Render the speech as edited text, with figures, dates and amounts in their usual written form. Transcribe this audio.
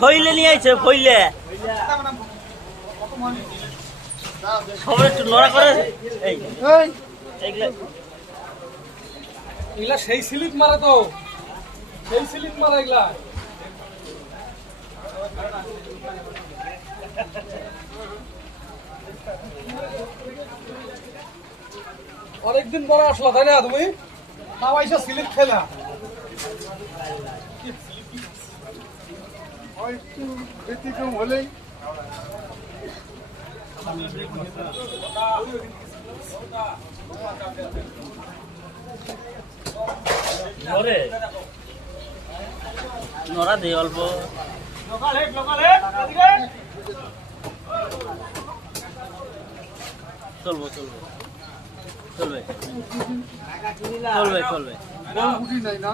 ফইলে নিয়ে আইছে ফইলে সবাই একটু নড়া করে এই এগুলা সেই স্লিপ মারা তো সেই স্লিপ মারা এগুলা অনেকদিন পরে আসলো তাই না তুমি তাও আইসা স্লিপ খেলা ব্যতিক্রম হলেই নড়া দে অল্প চলবো চলবে চলবে চলবে চলবে নাই না